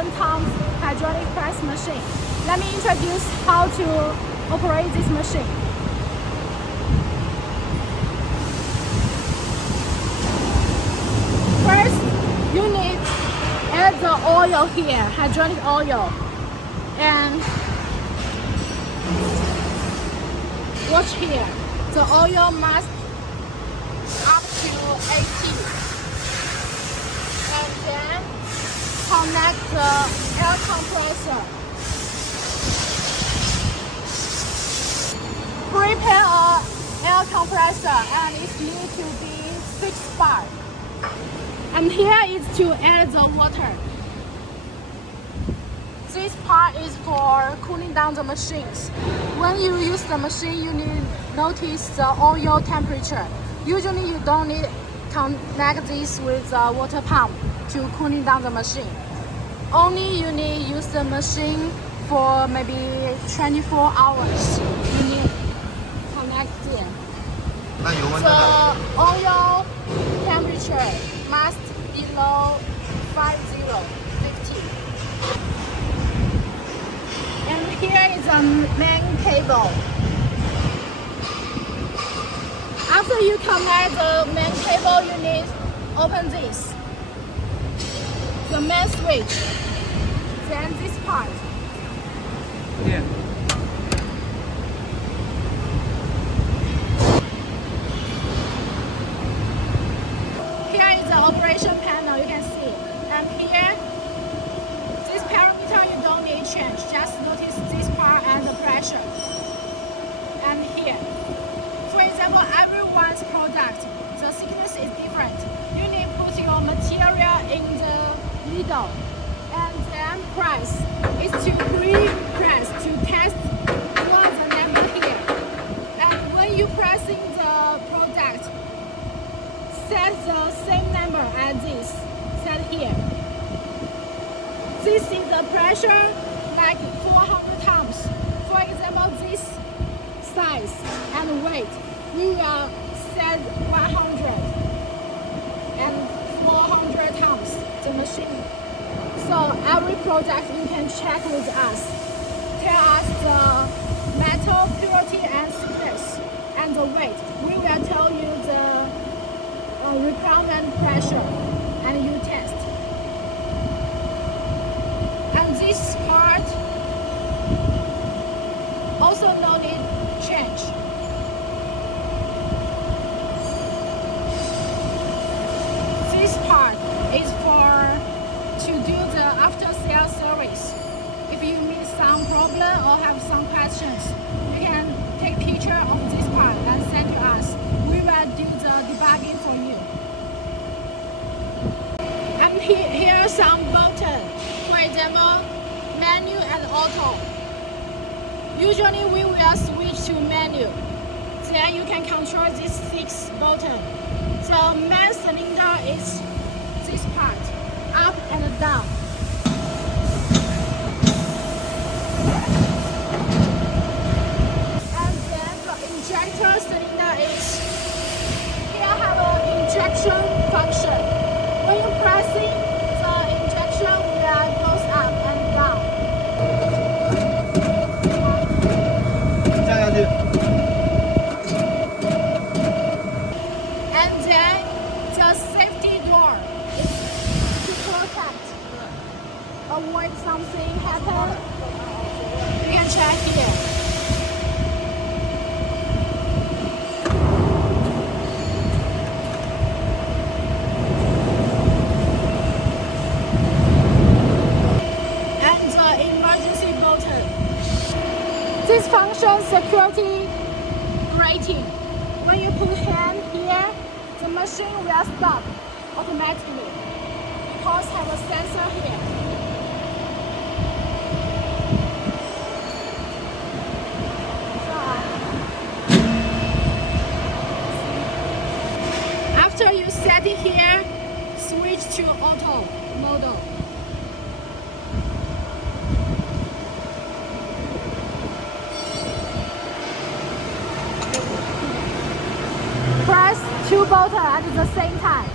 20,000 tons hydraulic press machine. Let me introduce how to operate this machine. First, you need add the oil here, hydraulic oil, and watch here. The oil must up to 80, and then connect the air compressor. Prepare an air compressor, and it needs to be 6 bar. And here is to add the water. This part is for cooling down the machines. When you use the machine, you need notice the oil temperature. Usually you don't need connect this with the water pump to cooling down the machine. Only you need use the machine for maybe 24 hours. You need connect it. The oil temperature must below 50. And here is a main cable. After you connect the main cable, you need open this, the main switch, then this part. Yeah. Here is the operation panel, you can see. And here, this parameter you don't need change. Just notice this part and the pressure. And here. For example, everyone's product, the thickness is different. You need to put your material in the middle. And then press. It's to pre-press to test what's the number here. And when you pressing the product, set the same number as this, set here. This is the pressure like 400 tons. For example, this size and weight, we will set 100 and 400 tons, the machine. So every product you can check with us. Tell us the metal purity and thickness and the weight. We will tell you the requirement pressure and you test. And this part also no need change. This part is for to do the after sales service. If you meet some problem or have some questions, you can take picture of this part and send to us. We will do the debugging for you. And here are some buttons. For example, menu and auto. Usually we will switch to menu. Then you can control these 6 buttons. The main cylinder is this part, up and down. And then the injector cylinder is, here have an injection function. When you pressing, the injection will goes up and down. And then the safety door is to protect, avoid something happen. You can check here. This function security braking. When you put hand here, the machine will stop automatically because have a sensor here. After you set it here, switch to auto mode. Press 2 buttons at the same time.